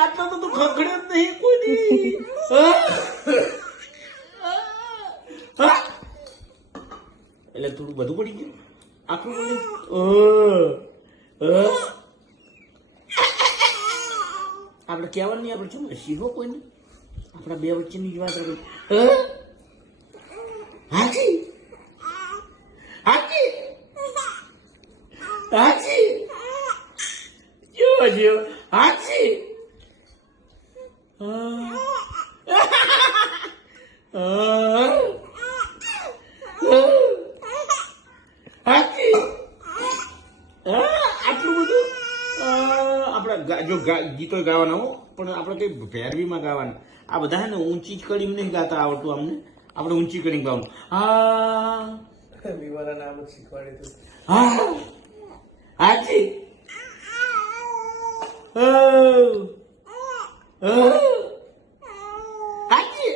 આટલો તો તું ખખડે જ નહીં કોઈ. એટલે થોડું બધું પડી ગયું આખું પડી. આપણે કહેવાનું નહીં, આપણે શું શીખો કોઈને આપણા બે વચ્ચેની જ વાત રાખો. હાજી હાજી હાજી જો જો હાજી આટલું બધું આપણે જો ગીતો ગાવાના હો, પણ આપણે કઈ ભેરવીમાં ગાવાના. આ બધા ને ઊંચી કડી નહીં ગાતા આવડતું અમને, આપણે ઊંચી કડી ગાવાનું. હા વિવાના નામ જ શીખવાડે છે. હા હાજી હાજી